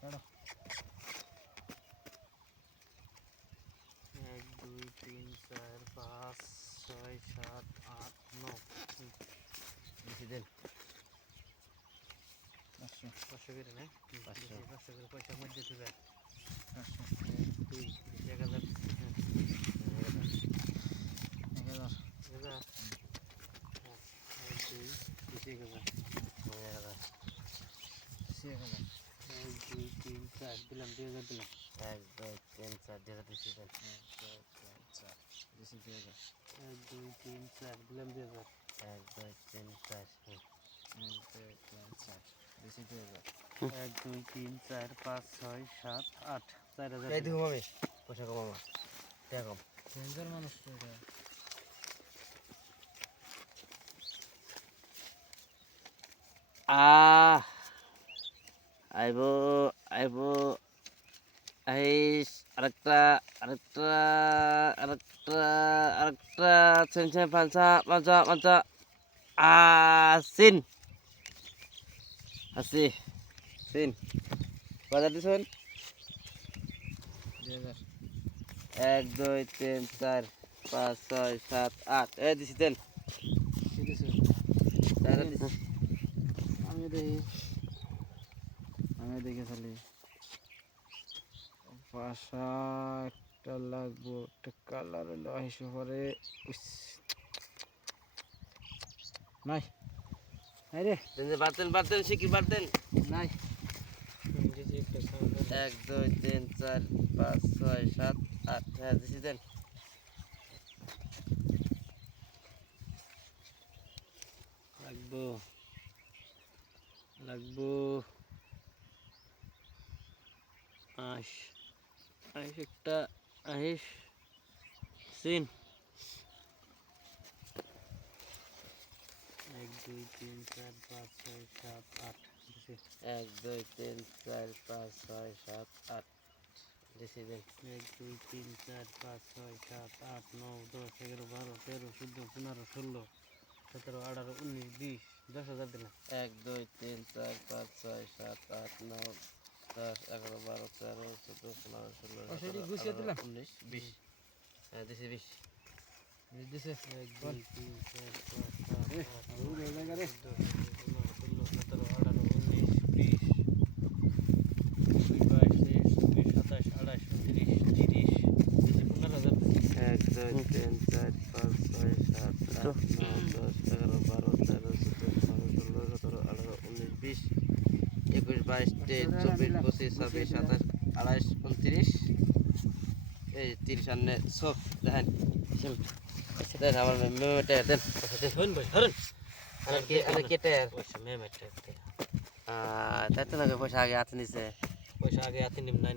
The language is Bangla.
এক দুই তিন চার পাঁচ ছয় সাত আট নয়। বেশি দেন। 500 করে না? 500 500 করে পয়সার মধ্যে দিবে। 500 2 1000 1000 বুঝা? এক দুই 1000 এক দুই তিন চার দিলাম 2000 দিলাম। 1 2 3 4 2000 বেশি দেন। 1 2 3 4 বেশি 2000 এক দুই তিন চার দিলাম 2000 1 2 3 4 1 2 3 4 বেশি 2000 এক দুই তিন চার পাঁচ ছয় সাত আট 4000 এই দেখো আমি পয়সা কম আমার টাকা কম ডেঞ্জার মানুষ তো এটা আইবো আইবো আইস আরেকটা আরেকটা আরেকটা আরেকটা চেঞ্চে পাঁচা পাঁচা পাঁচা সিন আসি সিন বাজার দিছেন 2000 1 2 3 4 5 6 7 8 এই দিছি দেন ঠিক আছে তাহলে দিছি আমি দেখে খালি বাসা একটা লাগবো একটা কালার হলো হিসেবে পরে নাই নাই রে বাতেন বাতেন শিখি বাতেন নাই 1 2 3 4 5 6 7 8 হ্যাঁ দিছি দেন লাগবো লাগবো আইস আইস একটা আইস সিন 1 2 3 4 5 6 7 8 1 2 3 4 5 6 7 8 দিছি দেন 1 2 3 4 5 6 7 8 9 10 11 12 13 14 15 16 17 18 19 20 10000 দিলাম 1 2 3 4 5 6 7 8 9 10 11 12 13 14 15 16 সেটি গুছিয়ে দিলাম 19 20 হ্যাঁ দিছি 20 দিছে 1 2 3 4 5 6 7 8 9 10 11 12 13 14 1 2 3 4 5 6 7 8 9 10 11 12 13 14 15 16 17 18 19 20 21 22 23 24 25 26 27 28 29 এই 30 সামনে সব দেখেন দেন আমার মেমেটা দেন আরে কেটে তাই তো না পয়সা আগে হাতে নিছে পয়সা আগে হাতে নিম নাই